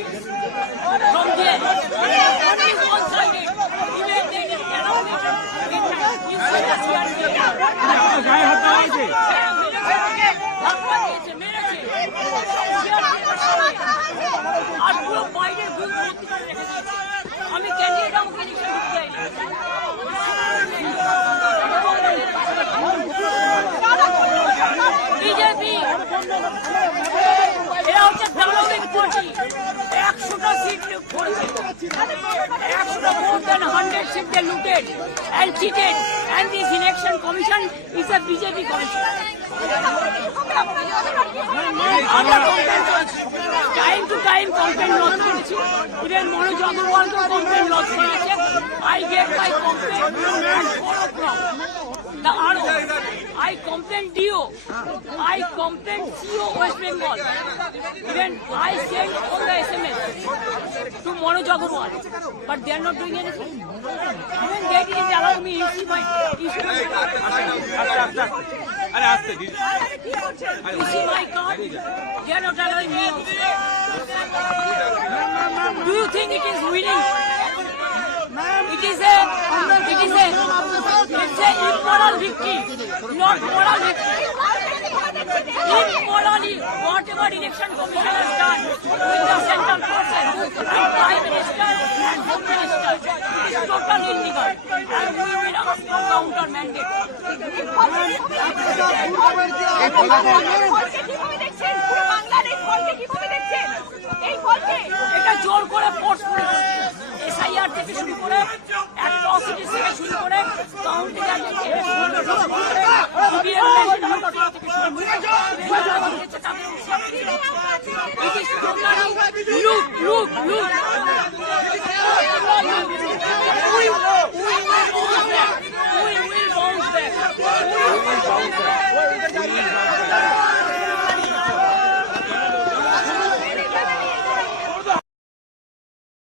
sheets from there. Only one-sided. Even they did calculation. আর পুরো বাইরের view ভর্তি করে রেখে দিয়েছে। আমি ক্যান্ডিডেট আমাকে ইলেকশন দিতে যাইনি। বিজেপি এরা হচ্ছে দানবিক পার্টি। 100টা সিট করেছে, 100টা more than 100 seats they looted and cheated, and this election commission is a BJP commission. Time to time complaint lodge করেছি, even Manoj Agarwalকে complaint lodge করেছে. I get my complaint at 4 o'clock. The RO, I complained DO, I complained CO West Bengal. Even I sent all the SMS to Manoj Agarwal, but they are not doing anything. Even they didn't allow me to see my issue. You see my card? They are not allowing me. Do you think it is winning? It's a immoral victory, not moral victory. Immorally, whatever election commission has done with the central person and prime minister and home minister, it is totally illegal, and we will ask for counter mandate. এটা জোর করে force করে SIR থেকে শুরু করে atrocity থেকে শুরু করে কাউন্টি থেকে শুরু করে ইভিএম মেশিন থেকে শুরু করে it is totally look